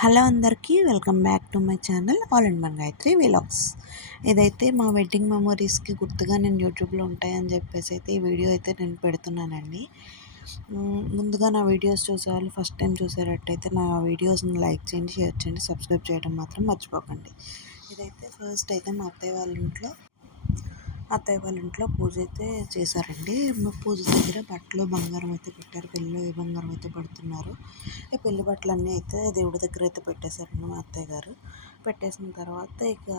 Hello అందరికీ welcome back to my channel all in one Gayatri vlogs. ఇదైతే మా wedding మెమోరీస్కి గుర్తుగా నేను యూట్యూబ్లో ఉంటాయని చెప్పేసి అయితే ఈ వీడియో అయితే నేను పెడుతున్నానండి. ముందుగా నా వీడియోస్ చూసేవాళ్ళు ఫస్ట్ టైం చూసేటట్టయితే నా వీడియోస్ని లైక్ చేయండి, షేర్ చేయండి, సబ్స్క్రైబ్ చేయడం మాత్రం మర్చిపోకండి. ఇదైతే ఫస్ట్ అయితే మా అత్తయ్య వాళ్ళ ఇంట్లో పూజ అయితే చేశారండి. పూజ దగ్గర బట్టలు బంగారం అయితే పెట్టారు. పెళ్ళిలో ఏ బంగారం అయితే పడుతున్నారు. ఈ పెళ్లి బట్టలన్నీ అయితే దేవుడి దగ్గర అయితే పెట్టేశారండి మా అత్తయ్య గారు. పెట్టేసిన తర్వాత ఇక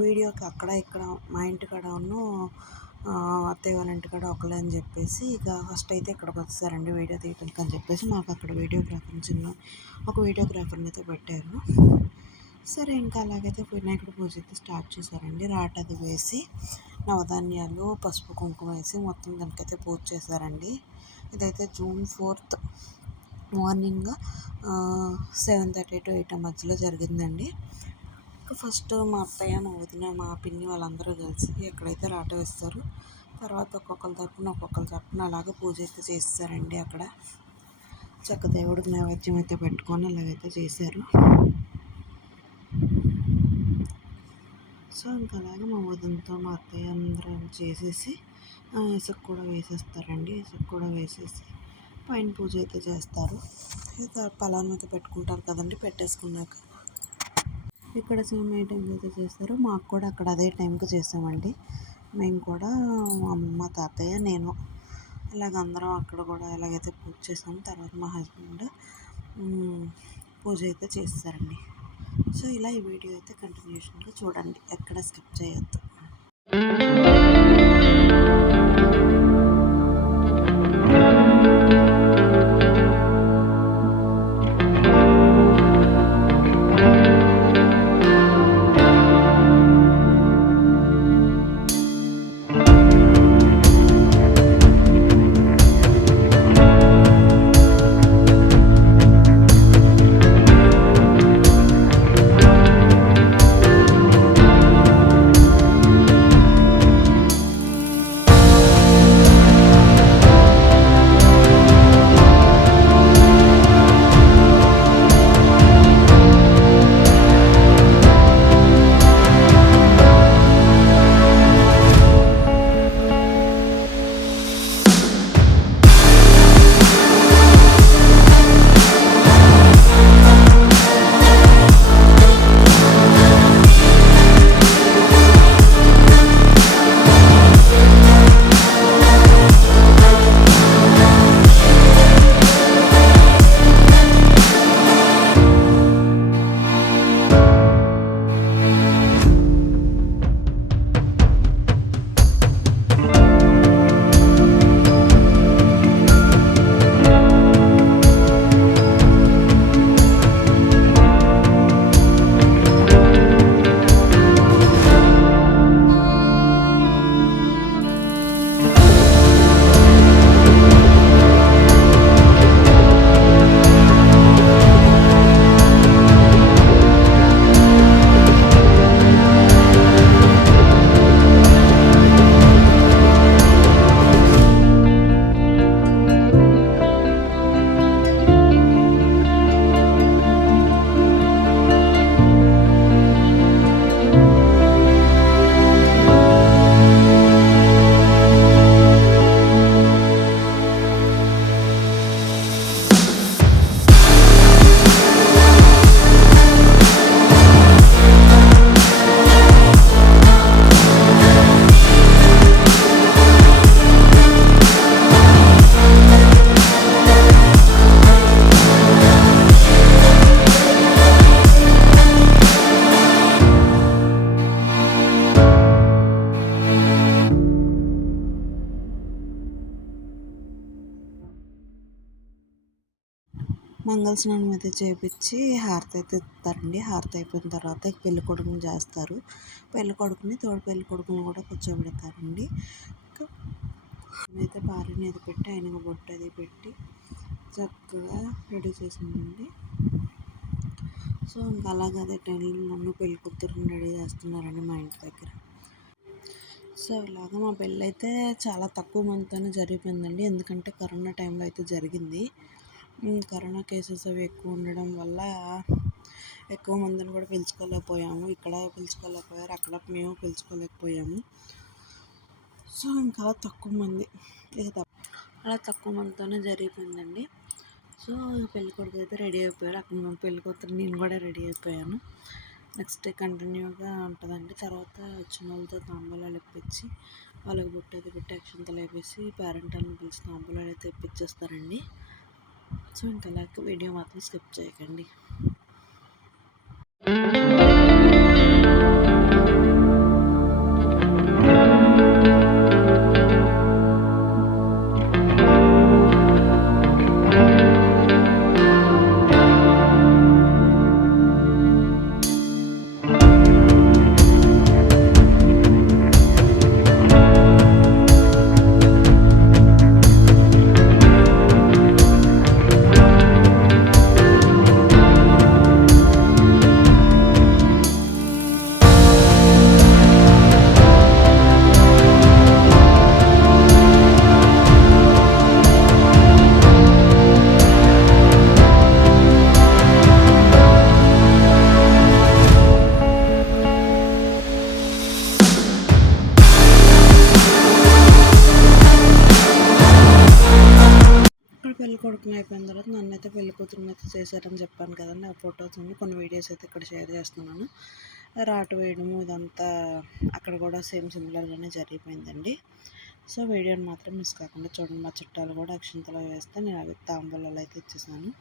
వీడియోకి అక్కడ ఇక్కడ మా ఇంటికాడను అత్తయ్య వాళ్ళ ఇంటికాడ ఒకలే అని చెప్పేసి ఇక ఫస్ట్ అయితే ఇక్కడికి వచ్చేసారండి వీడియో తీయడానికి అని చెప్పేసి మాకు అక్కడ ఒక వీడియోగ్రాఫర్ని అయితే పెట్టారు. సరే ఇంకా అలాగైతే వినాయకుడి పూజ అయితే స్టార్ట్ చేశారండి. రాటది వేసి నవధాన్యాలు పసుపు కుంకుమ వేసి మొత్తం దానికైతే పూజ చేశారండి. ఇదైతే June 4th మార్నింగ్ 7:30 to 8 మధ్యలో జరిగిందండి. ఫస్ట్ మా అత్తయ్య, మా వదిన, మా పిన్ని వాళ్ళందరూ కలిసి ఎక్కడైతే రాట వేస్తారు తర్వాత ఒక్కొక్కరి తరపున అలాగే పూజ అయితే చేస్తారండి. అక్కడ దేవుడికి నైవేద్యం అయితే పెట్టుకొని ఇలాగైతే చేశారు. సో ఇంకా అలాగే మా వదినతో మా అత్తయ్య అందరం చేసేసి ఇసుక కూడా వేసేస్తారండి. ఇసుక కూడా వేసేసి పైన పూజ అయితే చేస్తారు. పలానం అయితే పెట్టుకుంటారు కదండి. పెట్టేసుకున్నాక ఇక్కడ సేమ్ ఏ టైంకి అయితే చేస్తారో మాకు కూడా అక్కడ అదే టైంకి చేసామండి. మేము కూడా మా అమ్మమ్మ, తాతయ్య, నేను ఇలాగ అందరం అక్కడ కూడా ఎలాగైతే పూజ చేసాము. తర్వాత మా హస్బెండ్ పూజ అయితే చేస్తారండి. సో ఇలా ఈ వీడియో అయితే కంటిన్యూషన్గా చూడండి, ఎక్కడ స్కిప్ చేయొద్దు. మంగళస్నానం అయితే చేపించి హారతి అయితే ఇస్తారండి. హారతి అయిపోయిన తర్వాత పెళ్లి కొడుకుని చేస్తారు. పెళ్లి కొడుకుని తోడు పెళ్లి కొడుకుని కూడా కూర్చోబెడతారండి. అయితే భార్యని అది పెట్టి ఆయనకు బొట్టు అది పెట్టి చక్కగా రెడీ చేసిందండి. సో ఇంకా అలాగే అదే టైంలో నన్ను పెళ్లి కూతురుని రెడీ చేస్తున్నారండి మా ఇంటి దగ్గర. సో ఇలాగ మా పెళ్ళి అయితే చాలా తక్కువ మందితోనే జరిగిపోయిందండి. ఎందుకంటే కరోనా టైంలో అయితే జరిగింది. కరోనా కేసెస్ అవి ఎక్కువ ఉండడం వల్ల ఎక్కువ మందిని కూడా పిలుచుకోలేకపోయాము. ఇక్కడ పిలుచుకోలేకపోయారు, అక్కడ మేము పిలుచుకోలేకపోయాము. సో ఇంకా తక్కువ మంది అలా తక్కువ మందితోనే జరిగిపోయిందండి. సో పెళ్ళికొడుకు అయితే రెడీ అయిపోయాడు. అక్కడ మేము పెళ్ళికూతురు నేను కూడా రెడీ అయిపోయాను. నెక్స్ట్ డే కంటిన్యూగా ఉంటుందండి. తర్వాత వచ్చిన వాళ్ళతో తాంబూలాలు ఇప్పించి వాళ్ళకి బుట్టది పెట్టి అక్షంతలు వేపేసి పేరెంట్ అని పిలిచి తాంబూలాలు అయితే ఇప్పించేస్తారండి. సో ఇంకా అలాగే వీడియో మాత్రం స్కిప్ చేయకండి. పెళ్ళి కొడుకుని అయిపోయిన తర్వాత నన్ను అయితే పెళ్లి కూతురుని అయితే చేశారని చెప్పాను కదండి. ఆ ఫొటోస్ ఉంది, కొన్ని వీడియోస్ అయితే ఇక్కడ షేర్ చేస్తున్నాను. రాటు వేయడము ఇదంతా అక్కడ కూడా సేమ్ సిమిలర్గానే జరిగిపోయిందండి. సో వీడియోని మాత్రం మిస్ కాకుండా చూడండి. మా చుట్టాలు కూడా అక్షింతలు వేస్తే నేను అవి తాంబూలాలు అయితే ఇచ్చేసాను.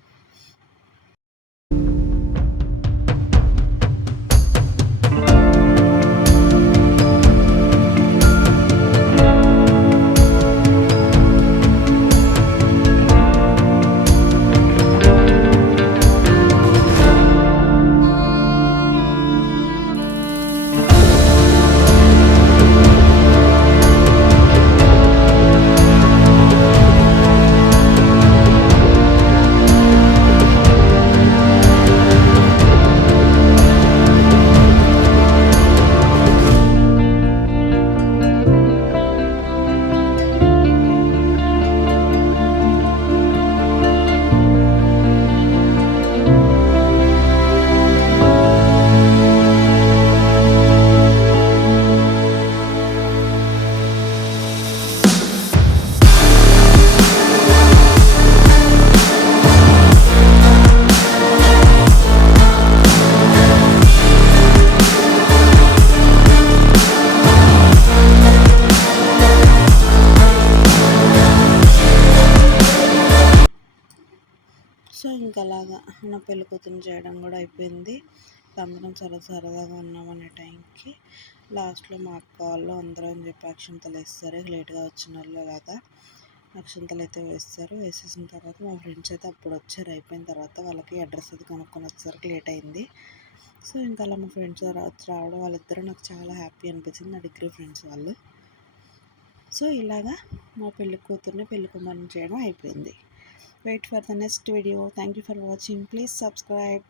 సో ఇంకా అలాగా నా పెళ్ళి కూతురు చేయడం కూడా అయిపోయింది. అందరం సరదాగా ఉన్నామనే టైంకి లాస్ట్లో మా అక్క వాళ్ళు అందరూ అని చెప్పి అక్షంతలు వేస్తారు. లేట్గా వచ్చిన వాళ్ళు అలాగా అక్షంతలు అయితే వేస్తారు. వేసేసిన తర్వాత మా ఫ్రెండ్స్ అయితే అప్పుడు వచ్చారు. అయిపోయిన తర్వాత వాళ్ళకి అడ్రస్ అది కనుక్కొని వచ్చేసరికి లేట్ అయింది. సో ఇంకా అలా మా ఫ్రెండ్స్ రావడం వాళ్ళిద్దరూ నాకు చాలా హ్యాపీ అనిపించింది. నా డిగ్రీ ఫ్రెండ్స్ వాళ్ళు. సో ఇలాగా మా పెళ్ళి కూతుర్ని పెళ్ళి కుమారుని చేయడం అయిపోయింది. Wait for the next video. Thank you for watching. Please subscribe.